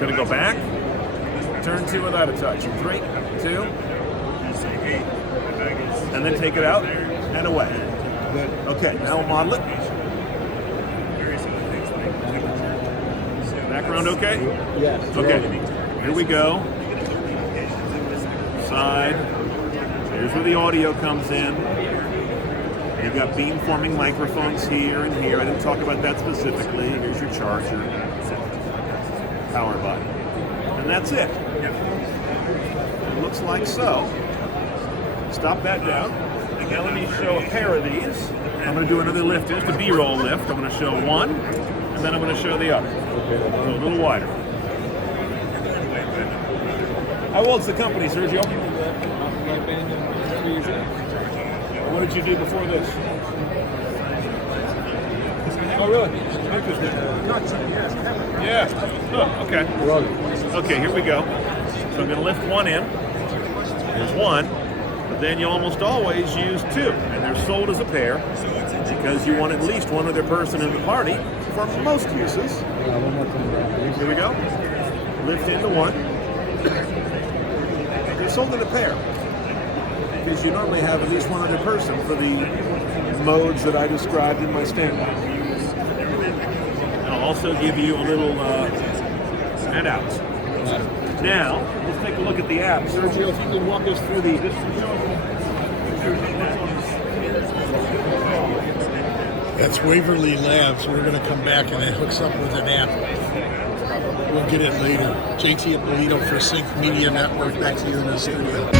Gonna go back. Turn 2 without a touch. 3, 2. And then take it out and away. Good. Okay, now we'll model it. Background okay? Yes. Okay, here we go. Side. Here's where the audio comes in. You've got beamforming microphones here and here. I didn't talk about that specifically. Here's your charger. Power button. And that's it. It looks like so. Stop that down. And now let me show a pair of these. I'm going to do another lift. Here's the B-roll lift. I'm going to show one, and then I'm going to show the other. So a little wider. How old's the company, Sergio? What did you do before this? Oh, really? Yeah. Oh, okay. Okay, here we go. So I'm going to lift one in. There's one. But then you almost always use 2. And they're sold as a pair because you want at least one other person in the party for most uses. Here we go. Lift into 1. They're sold in a pair because you normally have at least one other person for the modes that I described in my stand-up. I'll also give you a little handouts. Now, let's take a look at the app. Sergio, if you can walk us through the That's Waverly Labs. We're going to come back and it hooks up with an app. We'll get it later. JT at Bolito for Sync Media Network. Back to you in the studio.